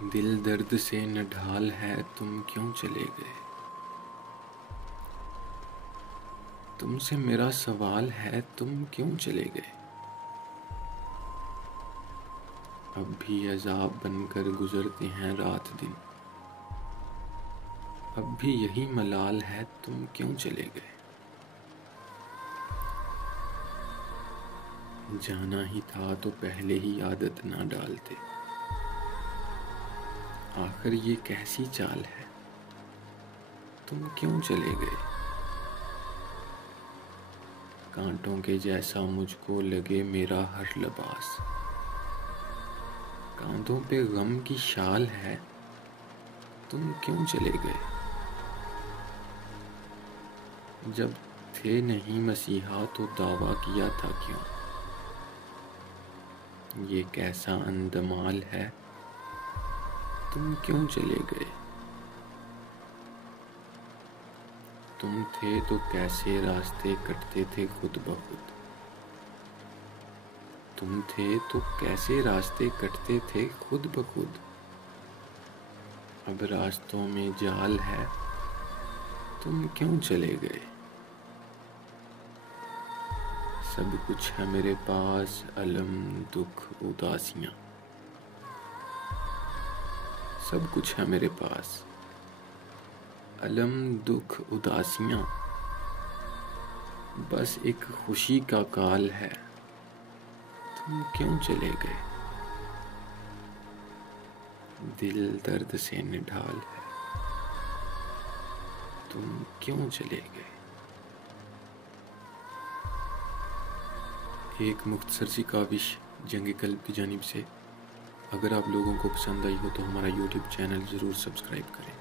دل درد سے نڈھال ہے، تم کیوں چلے گئے؟ تم سے میرا سوال ہے، تم کیوں چلے گئے؟ اب بھی عذاب بن کر گزرتے ہیں رات دن، اب بھی یہی ملال ہے، تم کیوں چلے گئے؟ جانا ہی تھا تو پہلے ہی عادت نہ ڈالتے، آخر یہ کیسی چال ہے، تم کیوں چلے گئے؟ کانٹوں کے جیسا مجھ کو لگے میرا ہر لباس، کاندھوں پہ غم کی شال ہے، تم کیوں چلے گئے؟ جب تھے نہیں مسیحا تو دعویٰ کیا تھا کیوں؟ یہ کیسا اندمال ہے، تم کیوں چلے گئے؟ تم تھے تو کیسے راستے کٹتے تھے خود بخود، تم تھے تو کیسے راستے کٹتے تھے خود بخود، اب راستوں میں جال ہے، تم کیوں چلے گئے؟ سب کچھ ہے میرے پاس، الم دکھ اداسیاں، سب کچھ ہے میرے پاس، الم دکھ اداسیاں، بس ایک خوشی کا کال ہے، تم کیوں چلے گئے؟ دل درد سے نڈھال ہے، تم کیوں چلے گئے؟ ایک مختصر سی کاوش جنگ قلب کی جانب سے۔ اگر آپ لوگوں کو پسند آئی ہو تو ہمارا یوٹیوب چینل ضرور سبسکرائب کریں۔